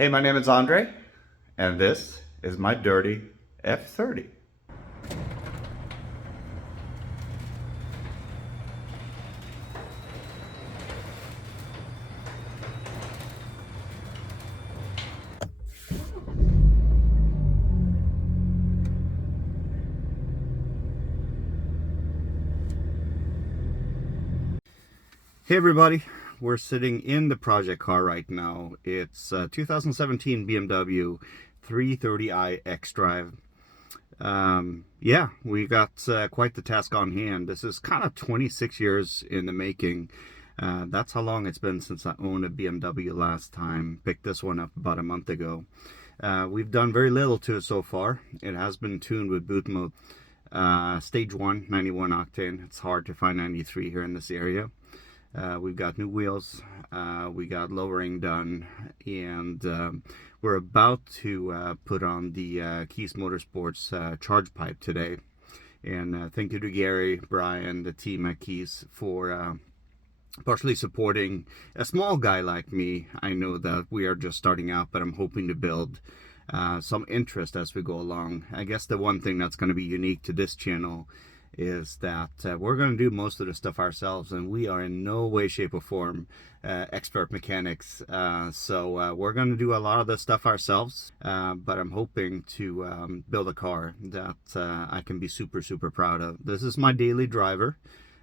Hey, my name is Andre, and this is my dirty F30. Hey everybody, we're sitting in the project car right now. It's 2017 BMW 330i xDrive. Yeah, we got quite the task on hand. This is kind of 26 years in the making. That's how long it's been since I owned a BMW last time. Picked this one up about a month ago. We've done very little to it so far. It has been tuned with boot mode. Stage 1, 91 octane. It's hard to find 93 here in this area. We've got new wheels, we got lowering done, and we're about to put on the Keys Motorsports charge pipe today. And thank you to Gary, Brian, the team at Keys for partially supporting a small guy like me. I know that we are just starting out, but I'm hoping to build some interest as we go along. I guess the one thing that's going to be unique to this channel is that we're going to do most of the stuff ourselves, and we are in no way, shape, or form expert mechanics. So we're going to do a lot of this stuff ourselves, but I'm hoping to build a car that I can be super proud of. This is my daily driver.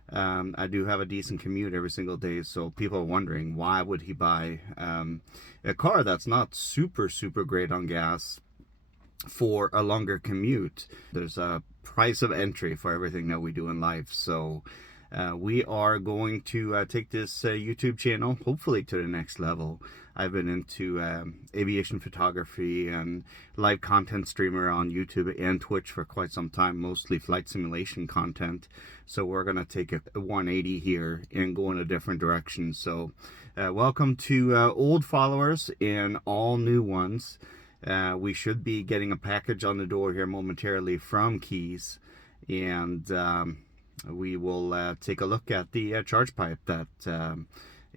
I do have a decent commute every single day, so people are wondering why would he buy a car that's not super great on gas for a longer commute. There's a price of entry for everything that we do in life. So we are going to take this YouTube channel hopefully to the next level. I've been into aviation photography and live content streamer on YouTube and Twitch for quite some time, mostly flight simulation content. So we're going to take a 180 here and go in a different direction. So welcome to old followers and all new ones. We should be getting a package on the door here momentarily from Keys, and we will take a look at the charge pipe that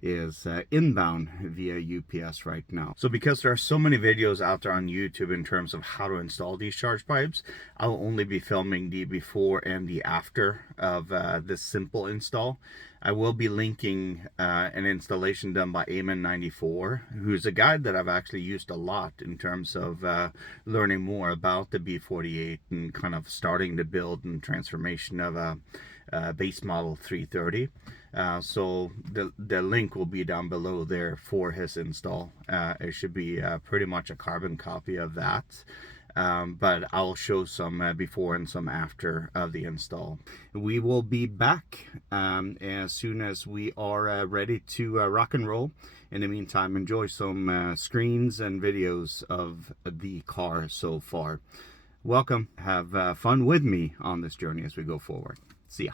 is inbound via UPS right now. So because there are so many videos out there on YouTube in terms of how to install these charge pipes, I'll only be filming the before and the after of this simple install. I will be linking an installation done by Eamon94, who's a guy that I've actually used a lot in terms of learning more about the B48 and kind of starting the build and transformation of a base model 330. So the link will be down below there for his install. It should be pretty much a carbon copy of that. But I'll show some before and some after of the install. We will be back as soon as we are ready to rock and roll. In the meantime, enjoy some screens and videos of the car so far. Welcome. Have fun with me on this journey as we go forward. See ya.